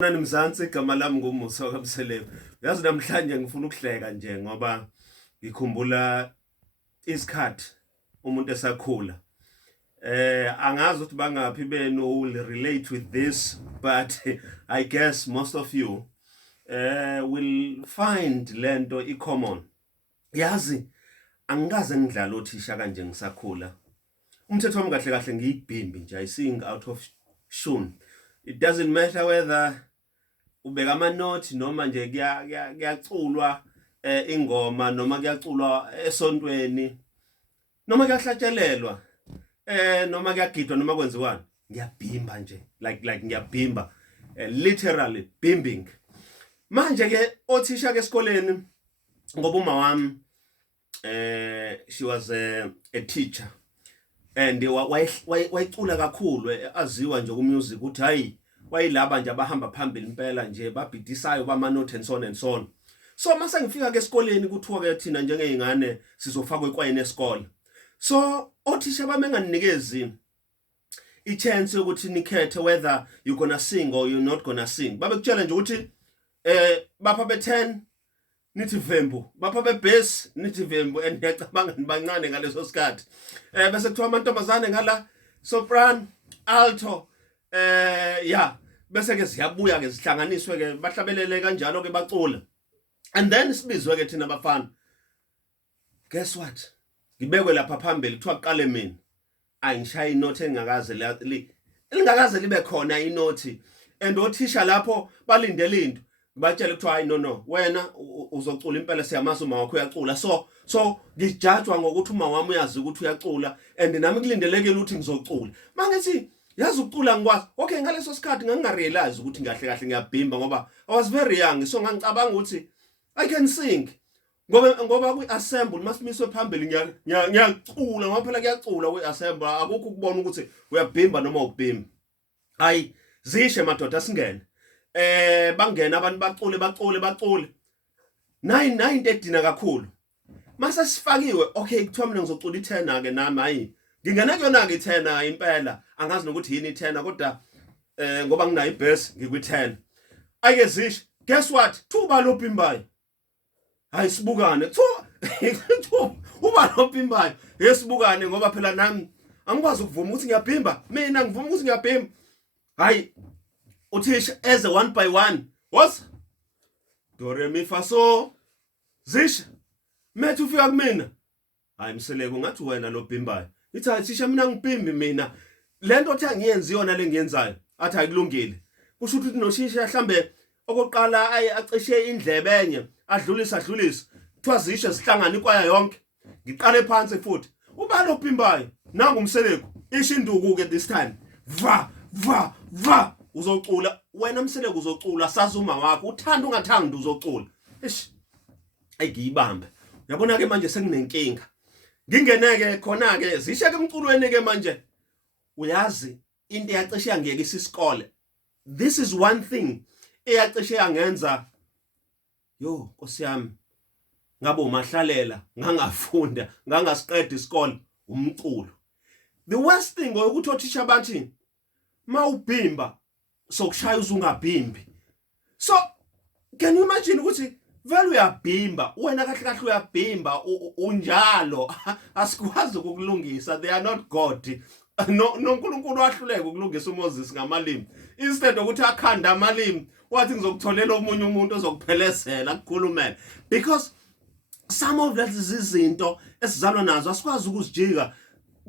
Mzansi igama lami nguMusa kaMseleku. Yazi namhlanje ngifuna ukuhleka nje ngoba ngikhumbula isikhathi umuntu esakhula. Angazi ukuthi bangaphi benu will relate with this, but I guess most of you will find lento common. Yazi angikaze ngidlala othisha kanje ngisakhula. Umthetho wami kahle kahle ngiyibhimbi nje, I sing out of tune. It doesn't matter whether ubeka amanothi noma nje kuyaculwa ingoma noma kuyaculwa esontweni noma kuyahlatshelelwa noma kuyagidwa noma kwenziwani, ngiyabhimba nje like ngiyabhimba, literally bimbing. Manje ke othisha ke esikoleni ngoba uma wami she was a teacher and wayicula kakhulu, aziwa nje ku music ukuthi hayi wayilaba nje abahamba phambili impela nje babhidisayo bamanothi and so on and so on. So mase ngifika ke esikoleni kuthiwa ke thina njengezingane sizofakwa ekwayini esikole. So othisha bamenganikezi i-chance yokuthi nikhethe whether you gonna sing or you're not gonna sing. Babekutshela nje ukuthi bapha be10 nithi vembu, bapha bebass nithi vembu, and ngiyacabanga nibancane ngaleso sikhathi. Bese kuthiwa amantombazane ngala soprano, alto, bese ke siyabuya ke sihlanganiswe ke bahlabelele kanjalo ke bacula. And then sibizwe ke thina abafana. Guess what? Ngibekwe lapha phambili kuthiwa qale mina. Ayingishaya inothi engakaze lingakaze libe khona inothi. And othisha lapho balindele into. Batshela ukuthi hayi no wena uzocula impela, siyamazi uma wakho uyacula. So ngijajwa ngokuthi uma wami uyazi ukuthi uyacula and nami kulindeleke ukuthi ngizocula. Mangithi yazi ukucula ngikwazi. Okay, ngaleso sikhathi ngingarealize ukuthi ngahle kahle ngiyabhimba ngoba I was very young, so ngangicabanga ukuthi I can sing. Ngoba kwi-assemble masimiswe phambili ngiyacula ngoba phela kuyacula kwi-assemble, akukho ukubona ukuthi uyabhimba noma ubhimba. Hayi zishe madoda singene. Bangena abantu bacule. Nayi into edina kakhulu. Mase sifakiwe, okay kuthiwa mina ngizocula i-tenor ke nami hayi. Ngingena kuyona ke i-tenor impela. Angazi nokuthi yini i-tenor kodwa ngoba nginayo i-bass ngikwi-tenor. Ake zishe, guess what? Thuba lobhimbayo. Hayi sibukane. Thuba uba lobhimbayo. Yesibukane ngoba phela nami angikwazi ukuvuma ukuthi ngiyabhimba. Mina ngivuma ukuthi ngiyabhimba. Hayi uthisha as a one by one. What? Do re mi fa so. Zisha. Methu ufika kumina. Hayi Mseleku ngathi wena lobhimbayo. Ithi hayi thisha mina ngibhimbi mina. Lento othi angiyenzi yona lengiyenzayo. Athi ayikulungile. Kusho ukuthi noshisha mhlambe okoqala acishe indlebe enye, adlulisa. Kuthiwa zisha sihlangana ikwaya yonke. Ngiqale phansi futhi. Uba lobhimbayo. Nangu Mseleku. Ishinduku ke this time. Va. Uzocula wena Mseleku, uzocula sazuma wakho uthanda ungathandi uzocula. Ayigiyibambe. Uyabona ke manje senginenkinga. Ngingeneke khona ke zisha ke emculweni ke manje. Uyazi into eyacishe yangiyekisa isikole. This is one thing eyacishe yangenza Nkosi yami ngabe umahlalela, ngangafunda, ngangasiqeda isikole, umculo. The worst thing ukuthi othisha bathi mawubhimba sokushaya uzungabhimbi. So can you imagine ukuthi vele uyabhimba wena kahle uyabhimba unjalo asikwazi ukukulungisa, they are not God. NoNkulunkulu wahluleka ukulungisa uMoses ngamalimi. Instead ukuthi akhanda amalimi wathi ngizokutholela omunye umuntu ozokuphelezela akukhulumela, because some of that izinto esizalwa nazo asikwazi ukuzijika.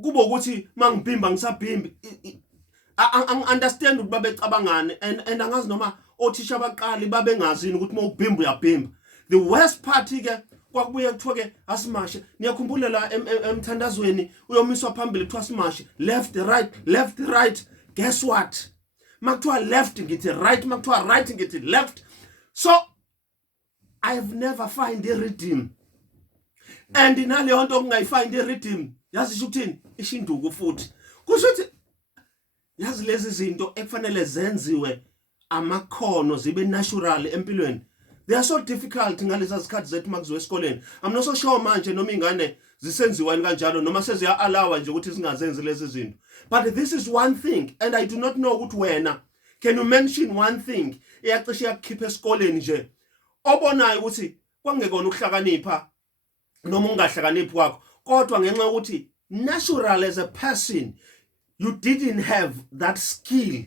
Kuba ukuthi mangibhimba ngisabhimbi. I understand ukuthi babecabangane and angazi noma othisha abaqali babengazini ukuthi mawubhimba uyabhimba. The worst part ke kwakubuye kuthiwa ke asimashe. Niyakhumbula la emthandazweni uyomiswa phambili kuthiwa asimashe left right. Guess what? Makuthiwa left ngithi right, makuthiwa right ngithi left. So I've never find a rhythm. And inaleyo nto ungayifind a rhythm. Yazi ukuthini? Ishinduku futhi. Kusho ukuthi yazi lezi zinto ekufanele zenziwe amakhono zibe natural empilweni. They are so difficult ngalezi zikhathi zethu makuziwe esikoleni. I'm not so sure manje noma ingane zisenziwani kanjalo noma seziya-allowa nje ukuthi zingazenzi lezi zinto. But this is one thing, and I do not know ukuthi wena Can you mention one thing eyacishe yakukhipha esikoleni nje obonayo ukuthi kwangekona ukuhlakanipha noma ungahlakaniphi kwakho kodwa ngenxa ukuthi natural as a person you didn't have that skill?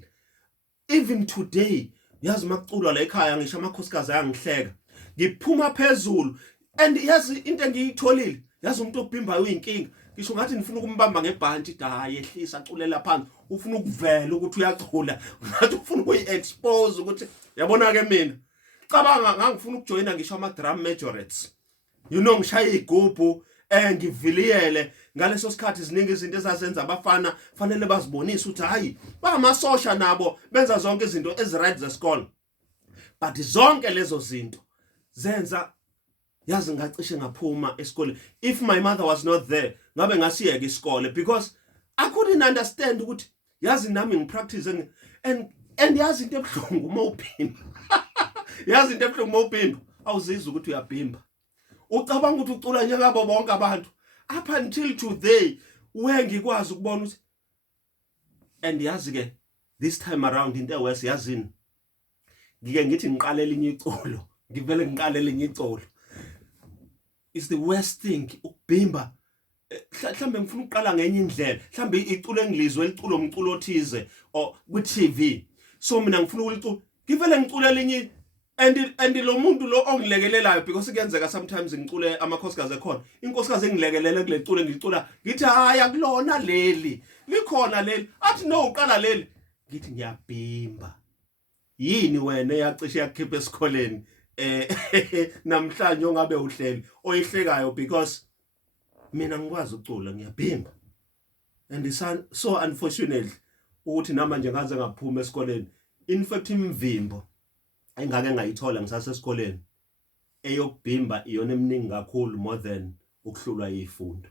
Even today yazi makuculwa la ekhaya ngisho amakhosikazi ayangihleka ngiphuma phezulu and yazi into engiyitholile yazi umuntu obhimba uyinkinga ngisho ngathi nifuna ukumbamba ngebhanti hayi ehlisa aculela phansi ufuna ukuvela ukuthi uyacula ngathi ufuna ukuyi-expose ukuthi yabona ke mina cabanga ngangifuna ukujoyina ngisho ama-drum majorettes ngishaya igubhu ngiviliyele ngaleso sikhathi ziningi izinto ezazenza abafana fanele bazibonise ukuthi hayi bangamasosha nabo benza zonke izinto eziright zesikole, but zonke lezo zinto zenza yazi ngacishe ngaphuma esikoleni. If my mother was not there ngabe ngasiyeka isikole because I couldn't understand ukuthi yazi nami ngipractice and yazi into ebhlungu uma ubhimba yazi into ebhlungu uma ubhimba awuzizwa ukuthi uyabhimba ucabanga ukuthi ucula njengabo bonke abantu up until today where ngikwazi ukubona ukuthi and yazi ke this time around into ewes yazini ngike ngithi ngiqale elinye iculo ngivele ngiqale elinye iculo. It's the worst thing ukubhimba mhlambe ngifuna ukuqala ngenye indlela mhlambe iculo engilizwe liculo umculo othize or ku TV so mina ngifuna ukulicula ngivele ngicula elinye and lo muntu lo ongilekelelayo because kuyenzeka sometimes ngicule amakhosikazi ekhona inkosikazi engilekelele kule culo ngicula ngithi hayi akulona leli likhona leli athi no uqala leli ngithi ngiyabhimba yini wena eyacishe yakukhipha esikoleni namhlanje ongabe uhleli oyihlekayo because mina ngikwazi ucula ngiyabhimba and it's so unfortunately ukuthi namanje ngaze ngaphuma esikoleni in fact imvimbo engake ngayithola ngisasesikoleni eyokubhimba iyona eminingi kakhulu more than ukuhlulwa yifundo.